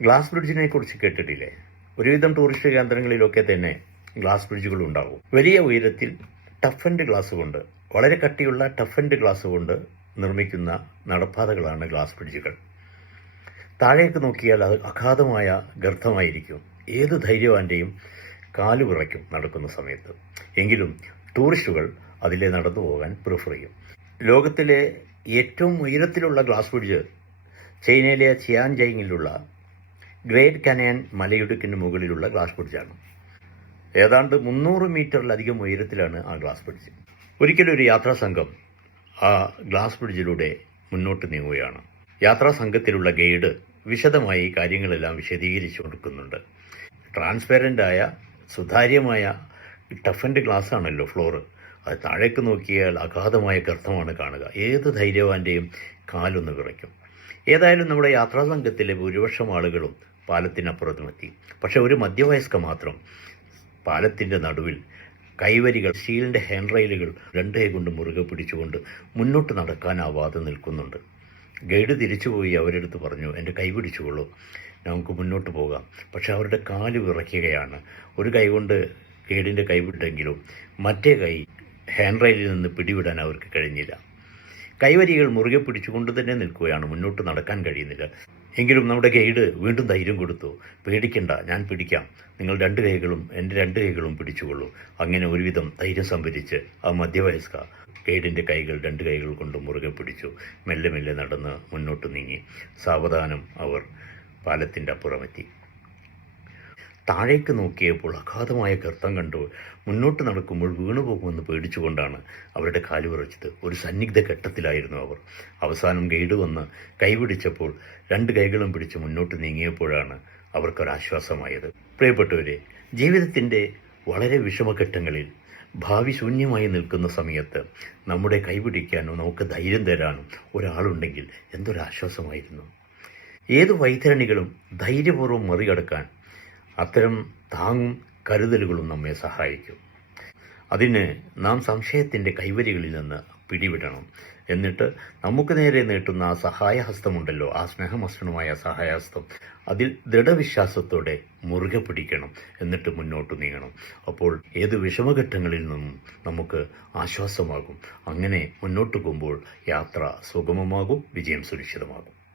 Glass ബ്രിഡ്ജിനെ കുറിച്ച് കേട്ടിട്ടില്ലേ? ഒരുവിധം ടൂറിസ്റ്റ് കേന്ദ്രങ്ങളിലൊക്കെ തന്നെ ഗ്ലാസ് ബ്രിഡ്ജുകൾ ഉണ്ടാകും. വലിയ ഉയരത്തിൽ ടഫ് ടഫൻഡ് ഗ്ലാസ് കൊണ്ട് വളരെ കട്ടിയുള്ള ടഫ് ടഫൻഡ് ഗ്ലാസ് കൊണ്ട് നിർമ്മിക്കുന്ന നടപ്പാതകളാണ് ഗ്ലാസ് ബ്രിഡ്ജുകൾ. താഴേക്ക് നോക്കിയാൽ അത് അഗാധമായ ഗർത്തമായിരിക്കും. ഏത് ധൈര്യവാന്റെയും കാലു വിറയ്ക്കും നടക്കുന്ന സമയത്ത്. എങ്കിലും ടൂറിസ്റ്റുകൾ അതിലെ നടന്നു പോകാൻ പ്രിഫർ ചെയ്യും. ലോകത്തിലെ ഏറ്റവും ഉയരത്തിലുള്ള ഗ്ലാസ് ബ്രിഡ്ജ് ചൈനയിലെ ചിയാൻജൈങ്ങിലുള്ള ഗ്രേറ്റ് കനയൻ മലയിടുക്കിന് മുകളിലുള്ള ഗ്ലാസ് ബ്രിഡ്ജാണ് ഏതാണ്ട് മുന്നൂറ് മീറ്ററിലധികം ഉയരത്തിലാണ് ആ ഗ്ലാസ് ബ്രിഡ്ജ് ഒരിക്കലും ഒരു യാത്രാ സംഘം ആ ഗ്ലാസ് ബ്രിഡ്ജിലൂടെ മുന്നോട്ട് നീങ്ങുകയാണ്. യാത്രാ സംഘത്തിലുള്ള ഗൈഡ് വിശദമായി കാര്യങ്ങളെല്ലാം വിശദീകരിച്ചു കൊടുക്കുന്നുണ്ട്. ട്രാൻസ്പെറന്റ് ആയ സുതാര്യമായ ടഫൻഡ് ഗ്ലാസ് ആണല്ലോ ഫ്ലോറ് അത് താഴേക്ക് നോക്കിയാൽ അഗാധമായ ഗർത്തമാണ് കാണുക. ഏത് ധൈര്യവാന്റെയും കാലൊന്ന് വിറയ്ക്കും. ഏതായാലും നമ്മുടെ യാത്രാ സംഘത്തിലെ ഭൂരിപക്ഷം ആളുകളും പാലത്തിനപ്പുറത്തുമെത്തി. പക്ഷെ ഒരു മധ്യവയസ്ക മാത്രം. പാലത്തിന്റെ നടുവിൽ കൈവരികൾ സ്റ്റീലിന്റെ ഹാൻഡ് റെയിലുകൾ രണ്ട് കൊണ്ട് മുറുകെ പിടിച്ചുകൊണ്ട് മുന്നോട്ട് നടക്കാനാവാതെ നിൽക്കുന്നുണ്ട്. ഗൈഡ് തിരിച്ചുപോയി അവരെടുത്ത് പറഞ്ഞു എന്റെ കൈ പിടിച്ചുകൊള്ളൂ. നമുക്ക് മുന്നോട്ട് പോകാം. പക്ഷെ അവരുടെ കാൽ വിറയ്ക്കുകയാണ്. ഒരു കൈ കൊണ്ട് ഗൈഡിന്റെ കൈ വിട്ടെങ്കിലും മറ്റേ കൈ ഹാൻഡ് റെയിലിൽ നിന്ന് പിടിവിടാൻ അവർക്ക് കഴിഞ്ഞില്ല. കൈവരികൾ മുറുകെ പിടിച്ചുകൊണ്ട് തന്നെ നിൽക്കുകയാണ്. മുന്നോട്ട് നടക്കാൻ കഴിയുന്നില്ല. എങ്കിലും നമ്മുടെ ഗൈഡ് വീണ്ടും ധൈര്യം കൊടുത്തു. പേടിക്കണ്ട ഞാൻ പിടിക്കാം. നിങ്ങൾ രണ്ട് കൈകളും എന്റെ രണ്ട് കൈകളും പിടിച്ചുകൊള്ളൂ. അങ്ങനെ ഒരുവിധം ധൈര്യം സംഭരിച്ച് ആ മധ്യവയസ്ക ഗൈഡിന്റെ കൈകൾ രണ്ട് കൈകൾ കൊണ്ട് മുറുകെ പിടിച്ചു. മെല്ലെ മെല്ലെ നടന്ന് മുന്നോട്ട് നീങ്ങി. സാവധാനം അവർ പാലത്തിന്റെ അപ്പുറമെത്തി. താഴേക്ക് നോക്കിയപ്പോൾ അഗാധമായ ഗർത്തം കണ്ടു. മുന്നോട്ട് നടക്കുമ്പോൾ വീണുപോകുമെന്ന് പേടിച്ചുകൊണ്ടാണ് അവരുടെ കാൽ വിറച്ചത്. ഒരു സന്നിഗ്ധ ഘട്ടത്തിലായിരുന്നു അവർ. അവസാനം ഗൈഡ് വന്ന് കൈപിടിച്ചപ്പോൾ രണ്ട് കൈകളും പിടിച്ച് മുന്നോട്ട് നീങ്ങിയപ്പോഴാണ് അവർക്കൊരാശ്വാസമായത്. പ്രിയപ്പെട്ടവരെ ജീവിതത്തിന്റെ വളരെ വിഷമഘട്ടങ്ങളിൽ ഭാവി ശൂന്യമായി നിൽക്കുന്ന സമയത്ത് നമ്മുടെ കൈപിടിക്കാനോ നമുക്ക് ധൈര്യം തരാനും ഒരാളുണ്ടെങ്കിൽ എന്തൊരാശ്വാസമായിരുന്നു? ഏത് വൈതരണികളും ധൈര്യപൂർവം മറികടക്കാൻ അത്തരം താങ്ങും കരുതലുകളും നമ്മെ സഹായിക്കും. അതിന് നാം സംശയത്തിന്റെ കൈവരികളിൽ നിന്ന് പിടിവിടണം. എന്നിട്ട് നമുക്ക് നേരെ നീട്ടുന്ന ആ സഹായഹസ്തമുണ്ടല്ലോ ആ സ്നേഹമസ്തനുമായ സഹായഹസ്തം. അതിൽ ദൃഢവിശ്വാസത്തോടെ മുറുകെ പിടിക്കണം എന്നിട്ട് മുന്നോട്ട് നീങ്ങണം. അപ്പോൾ ഏത് വിഷമഘട്ടങ്ങളിൽ നിന്നും നമുക്ക് ആശ്വാസമാകും. അങ്ങനെ മുന്നോട്ട് പോകുമ്പോൾ യാത്ര സുഗമമാകും വിജയം സുരക്ഷിതമാകും.